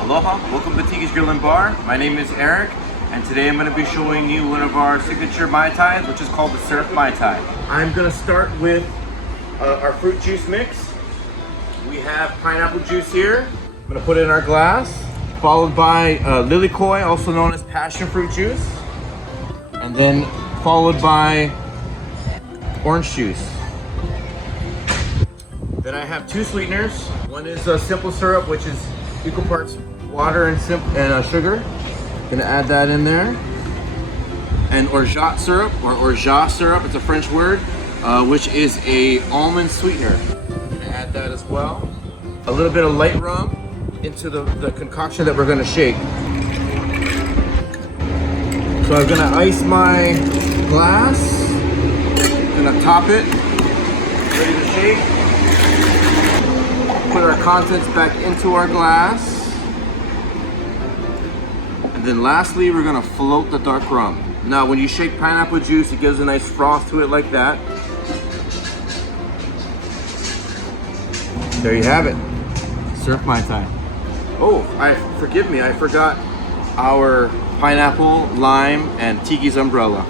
Aloha, welcome to Tiki's Grill and Bar. My name is Eric, and today I'm going to be showing you one of our signature Mai Tais, which is called the Surf Mai Tai. I'm going to start with our fruit juice mix. We have pineapple juice here. I'm going to put it in our glass, followed by lilikoi, also known as passion fruit juice, and then followed by orange juice. Then I have two sweeteners. One is simple syrup, which is equal parts water and sugar. Gonna add that in there. And orgeat syrup, or orgeat syrup, it's a French word, which is a almond sweetener. Gonna add that as well. A little bit of light rum into the concoction that we're gonna shake. So I'm gonna ice my glass, gonna top it, ready to shake. Put our contents back into our glass. And then lastly, we're gonna float the dark rum. Now, when you shake pineapple juice, it gives a nice froth to it like that. There you have it. Surf Mai Tai. Oh, forgive me, I forgot our pineapple, lime, and Tiki's umbrella.